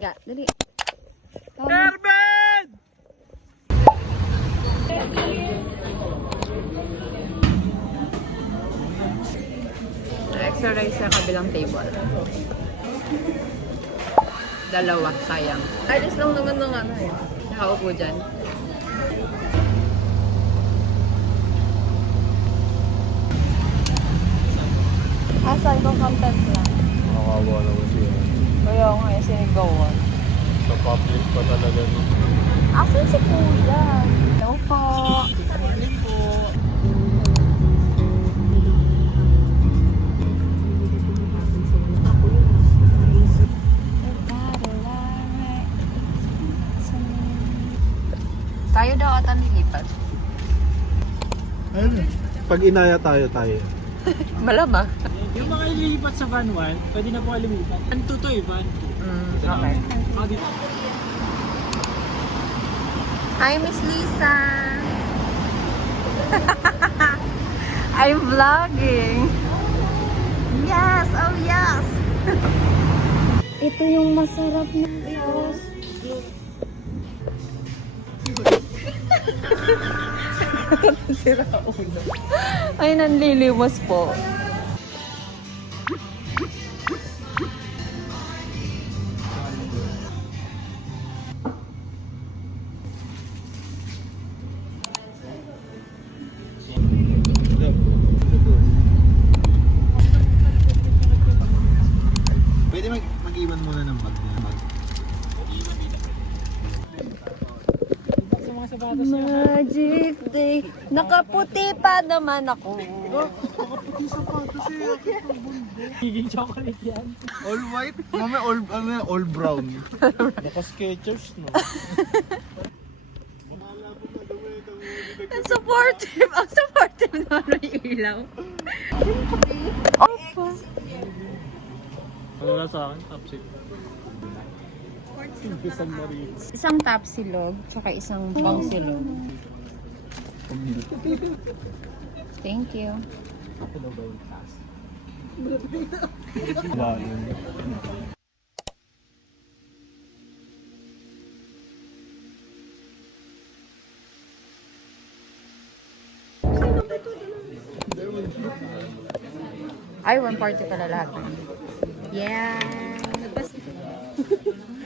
Ya, dali. Erben! Extra rice sa kabilang table. Dalawa, sayang. Alis lang naman ng ano eh. Nakaupo dyan. Asan ko content lang? Nakawa naman siya. Kaya nga yung sinigawan. Sa public pa talaga no. Asan si Kuya? Hello po. Morning po. Tayo daw ata nilipat. Ayun. Pag inaya tayo. Malamang. Yung mga ililipat sa van 1, pwede na po kayo lumipat. Van 2 to eh, van 2. Okay. Hi, Miss Lisa. I'm vlogging. Yes, oh yes. Ito yung masarap na sauce. Sira ulo. Ay, nanliliwas po. Pwede mag-iwan muna ng bag niya. Sa mga sapatos niyo. Magic day. Nakaputi pa naman ako. Nakaputi sapatos eh. Giging chocolate yan. All white? Mamaya all brown. Naka-Skechers no? Ang supportive. Ang supportive naman yung ilaw. Opo. Ano na sa akin? Top seat. Isang marines. Isang top silog, tsaka isang pang silog. Thank you. Ako na ba yung task? Ba yun? Ay, 140 pala lahat. Yeah.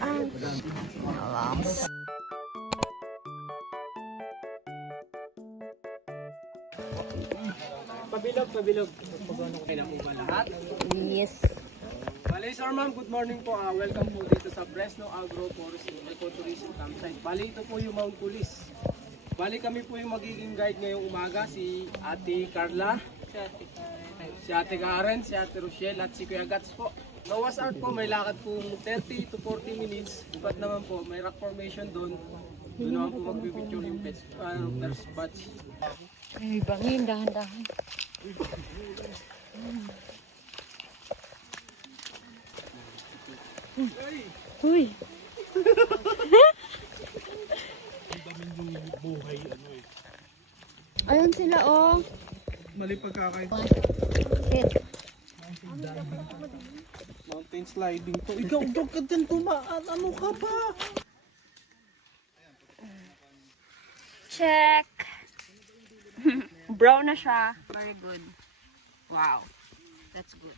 Alas. Pabilog. Pagano ko kailan po ba lahat? Yes. Bali sir ma'am, good morning po. Welcome po dito sa Fresno Agro Forest Ecotourism Campsite. Bali ito po yung Mount Pulis. Bali kami po yung magiging guide ngayong umaga. Si Ate Carla, si Ate Karen, si Ate Rochelle at si Kuya Gats po. No was out po, may lakad po 30 to 40 minutes. But naman po, may rock formation doon. Doon naman po magbibicture yung first batch. Ay, bangin, dahan-dahan. Uy. Buhay ano eh. Ayun sila, oh. Mali pagkakain. Sit. Mountain sliding to. Ikaw, dog ka din tumaan. Ano ka ba? Check. Brown na siya. Very good. Wow. That's good.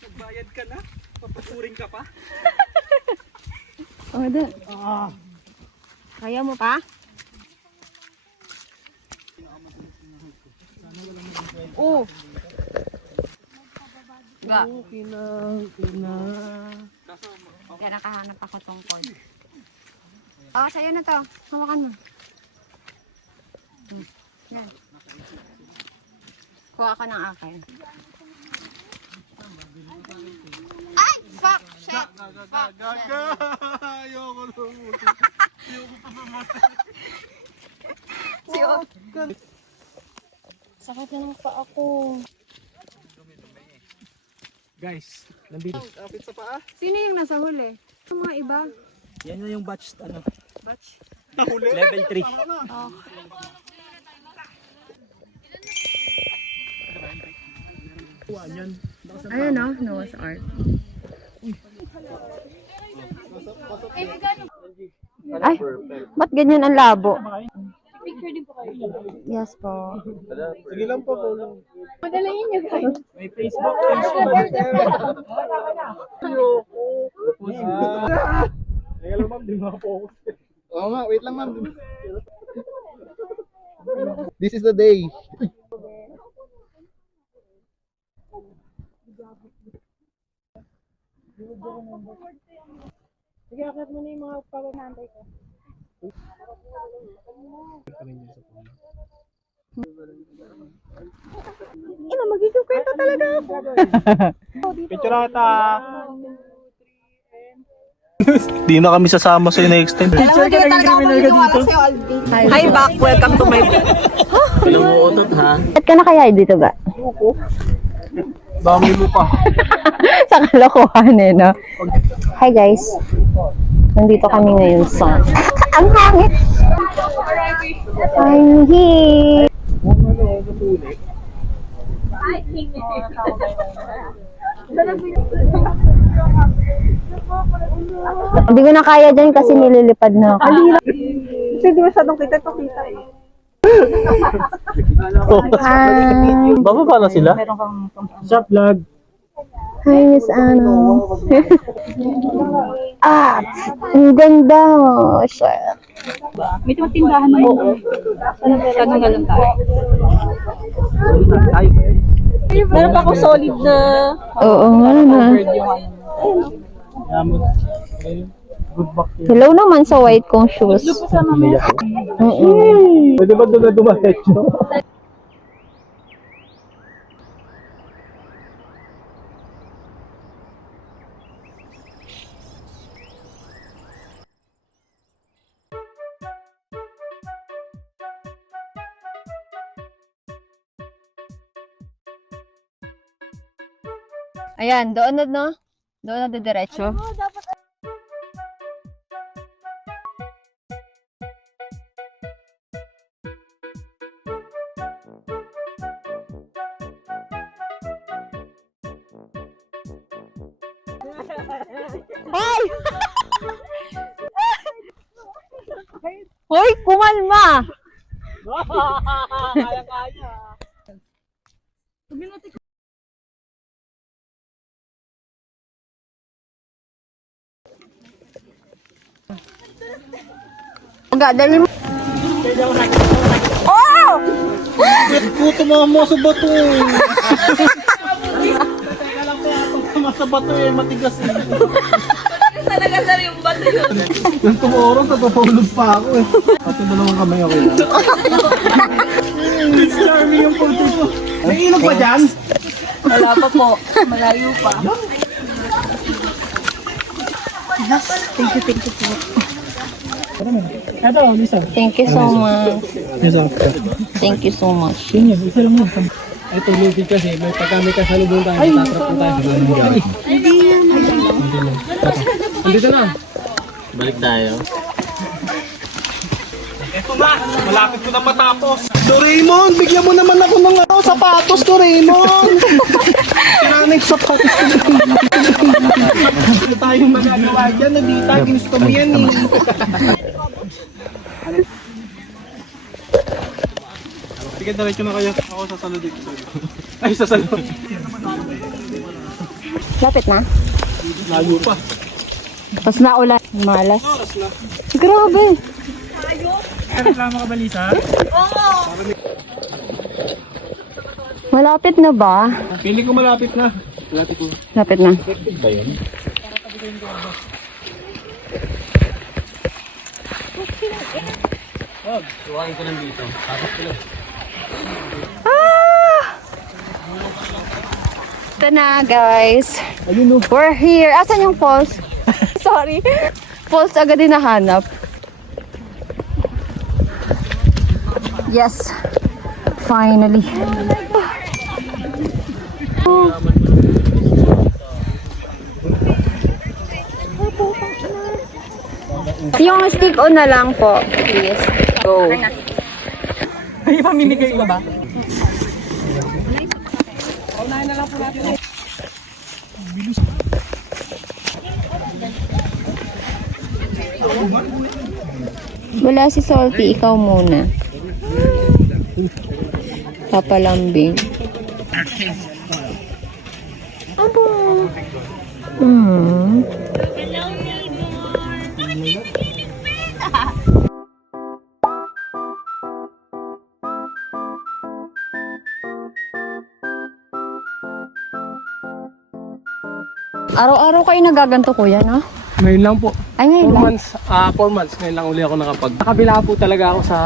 Nagbayad ka na? Papaturing ka pa? Oh, da. Kaya mo pa? Oh. Ga. Kaya nakahanap ako tungkol. Oh, sa'yo na to. Hawakan mo. Yan. Kuha ka ng akin. Ay! Fuck! Shit! Fuck! Gaga! Ayoko lang. Ayoko pa pumunta. Siyo. Sakit na ng paa ko. Guys, nandito. Kapit sa paa. Sino yung nasa huli? Yung mga iba? Yan na yung batch, Batch? Nahuli. level 3. Oh. Yan. Ayun no? Noah's Ark. Ay, ba't ganyan ang labo? Yes po. Sige lang po, go lang. May Facebook. Teka lang ma'am, di makapokus. Oo nga, wait lang ma'am. This is the day. Sige, akit mo na yung mga pagmamantay ko. Ina, magiging kwento talaga ako. Picture ata. Di na kami sasama sa'yo next time. Alam mo, hindi talaga ako maniniwala sa'yo, Alvin. Hi back, welcome to my vlog. Pinuutot ha? Ba't ka na kaya dito ba? Dami mo pa. Sa kalokohan eh, no? Hi guys. Nandito kami ngayon sa... Ang hangit! I'm here! Hindi ko na kaya dyan kasi nililipad na ako. Hindi masyadong kita to kita eh. Bababa na sila? Shop vlog. Hi, Miss Ano. Ah! Ang ganda! Shit. May tindahan na mo. Ganun tayo. Meron pa ako solid na Oo, nga na. word yung Good back. Hello naman sa white kong shoes. Pwede ba doon na dumaretso? Ayan, doon na, no? Doon na diretso. Hoy! Hoy, kumalma! Kaya-kaya. Enggak, dali mo. Puto mo sa bato eh. Tama sa bato eh, matigas eh. talaga sa yung bato yun. Yung tumoro, natutulog pa ako eh. Pati dalawang kamay ako lang. It's charming yung puto ko. May ilog pa dyan? Wala pa po. Malayo pa. Ito, Lisa. Thank you so much. Thank you so much. Yun yun, isa lang yun. Ito, Lucy kasi, may pagkami kasalubong tayo, tatrap po tayo. Andito na. Balik tayo. Ito na, malapit ko na matapos. Doraemon, bigyan mo naman ako ng sapatos, Doraemon. Kailangan yung sapatos ko. Ano tayong magagawa dyan, Nabita? Ginusto mo yan eh. Sige, diretso na kayo. Ako sasalo dito sa'yo. Ay, sasalo. Lapit na. Layo pa. Tapos naulan. Malas. Oras na. Grabe. Reklamo ka ba, Lisa? Malapit na ba? Feeling ko malapit na. Malapit ko. Lapit na. Effective ba yun? Tuwain ko lang dito. Tapos ko lang. Ito na, guys. Ayun no. We're here. Asan yung falls? Sorry. Falls agad din nahanap. Yes. Finally. Yung skip on na lang po. Please. Go. Ay, pamimigay ka ba? Wala si Salty, ikaw muna. Papalambing. Abo. Hmm. Araw-araw kayo nagaganto, kuya, no? Ngayon lang po. Ay, ngayon 4 lang. months, 4 months. Ngayon lang uli ako nakapag. Nakabila po talaga ako sa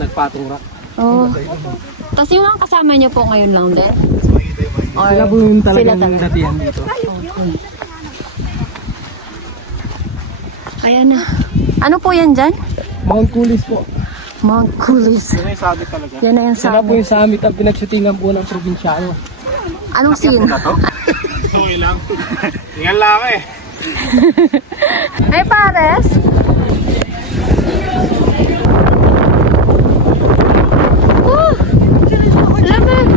nagpatong rock. Oh. Tapos yung mga kasama niyo po ngayon lang din? Or Sila po yung sila talagang talaga? datihan dito. Ayan na. Ano po yan dyan? Mount Kulis po. Mount Kulis. Yan yung sabi talaga. Yan na yung Sila po summit. yung summit ang pinagshootingan po ng probinsyano. Anong scene? Okay lang. Tingnan lang eh. Ay, pares! Oh! Lamig!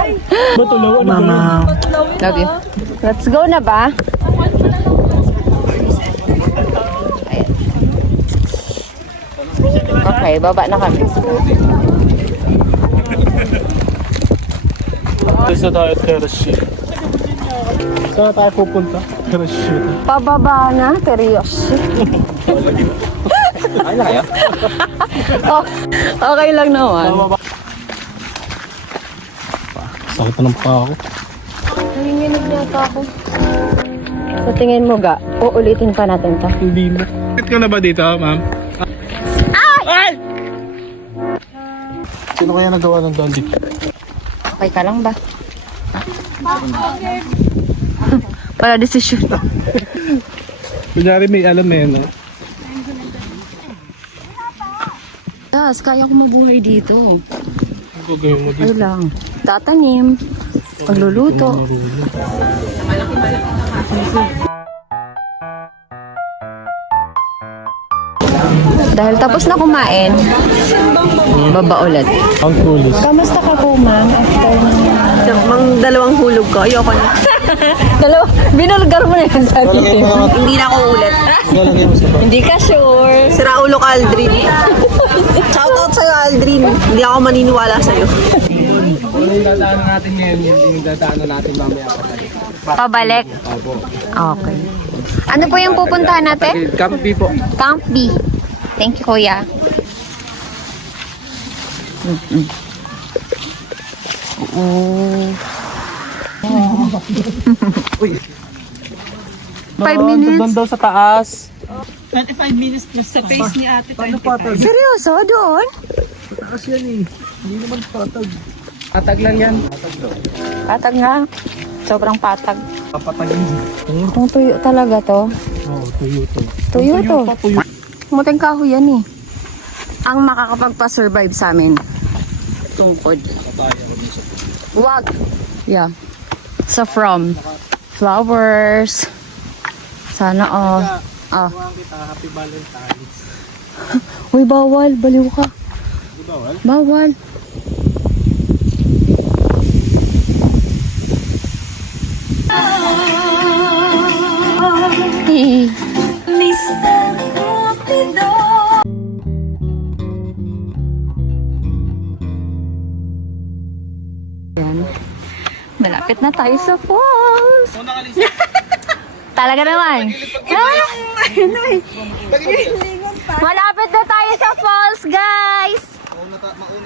Mama. Love you. Let's go na ba? Ayan. Okay, baba na kami. Isa tayo terrace sheet. Saan tayo pupunta? Terrace sheet. Pababa na, seryoso. Ay na kaya? Oh, okay lang naman. Sakit na ng paa ako. Nanginginig yata ako. Sa tingin mo ga, uulitin pa natin to. Hindi mo. Sakit ka na ba dito, ma'am? Ay! Sino kaya nagawa ng daan dito? Okay ka lang ba? Wala desisyon. Kunyari may alam na yun, no? Tas, kaya ko mabuhay dito. Ang gagawin mo dito? Ay lang. Tatanim. Pagluluto. Dahil tapos na kumain, baba ulit. Ang Kulis. Kamusta ka po, ma'am? After Dalawang hulog ko. Ayoko na. binulgar mo na yan sa akin. Hindi na ako ulit. Lalagay mo sa bag. Hindi ka sure. Sira ulo ka, Aldrin. Shoutout sa'yo, Aldrin. Hindi ako maniniwala sa'yo. Yung dadaanan natin ngayon, yung dadaanan natin mamaya pa. Pabalik? Opo. Okay. Ano po yung pupuntahan natin? Camp B po. Camp B. Thank you, kuya. Oo. 5 minutes? Doon daw sa taas. 25 minutes plus sa face ni ate. Seryoso? Doon? Taas yan eh. Hindi naman patag. Patag lang yan. Patag nga. Sobrang patag. Papatagin. Kung tuyo talaga to. Oo, tuyo to. Tuyo to. Tuyo. Muting kahoy yan eh. Ang makakapagpa-survive sa amin. Tungkod. Wag. Yeah. So from flowers. Sana oh. Ah. Tuwang kita, happy Valentine's. Uy, bawal. Baliw ka. Bawal? Bawal. Ayan. Malapit na tayo sa falls. Talaga naman. Malapit na tayo sa falls, guys. Mauna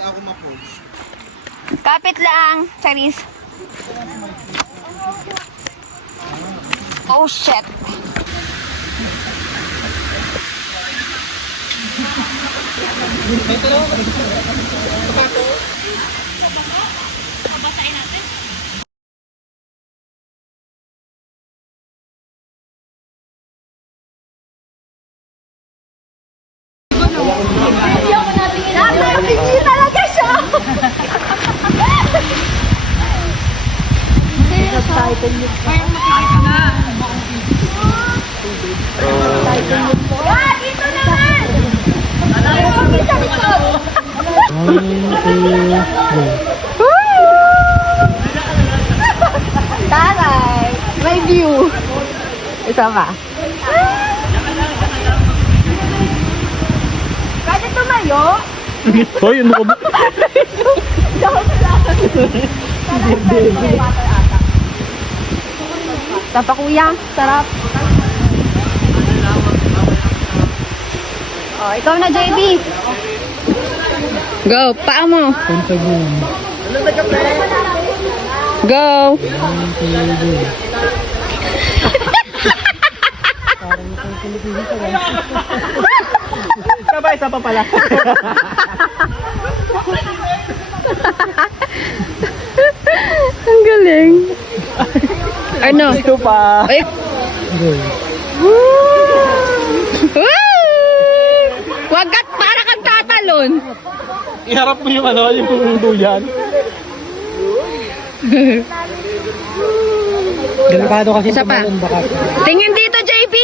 ako ma-falls. Kapit lang, Charis. Oh, shit. Dito naman! Isa pa. Pwede tumayo? Hoy, ano ka ba? Tapa kuya, sarap. Oh, ikaw na JB. Go, paa mo. Go. Sabay, isa pa pala. Ang galing. Ano? Ito pa. Ay. Woo! Wag ka, para kang tatalon. Iharap mo yung ano, yung duyan. Delikado kasi Isa pa. Tingin dito, JP.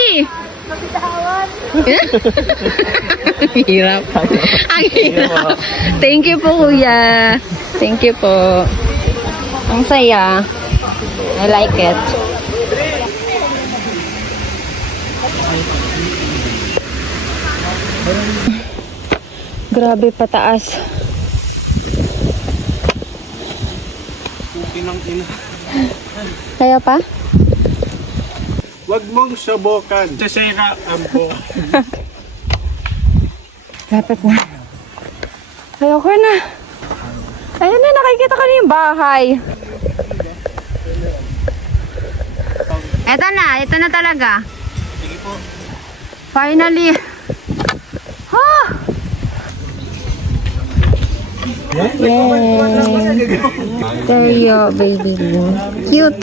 Ang hirap. Ang hirap. Thank you po, kuya. Thank you po. Ang saya. I like it. Grabe pataas. Inang ina. Kaya pa? Huwag mong subukan. Sisira ang buhay. Lapit na. Ayoko na. Ayun na, nakikita ko na yung bahay. Ito na talaga. Sige po. Finally. Ha! Yay! There you go, baby. Cute.